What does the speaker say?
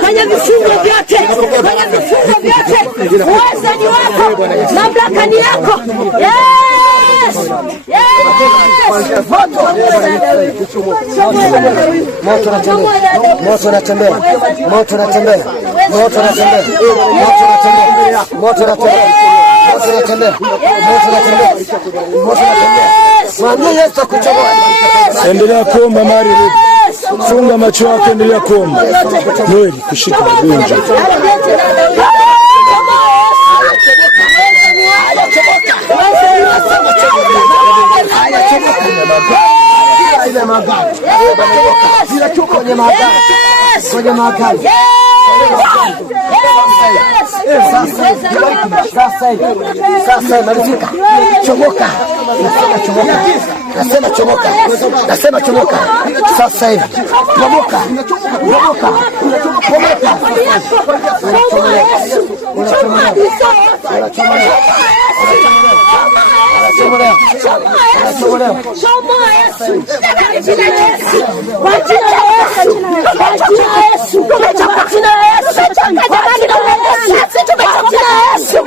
Kwenye vifungo vyote, uweza ni wako, mamlaka ni yako. Yes! Yes! Moto unatembea, moto unatembea, moto unatembea, moto unatembea, moto unatembea, moto unatembea, moto unatembea, moto unatembea. Mwambie Yesu akuchomoe. Endelea kuomba Mari. Funga macho yako, endelea kuomba. Mwili kushika gunja. Sasa malifika. Chomoka. Nasema chomoka. Nasema chomoka. Sasa hivi. Chomoka. Chomoka. Chomoka. Yesu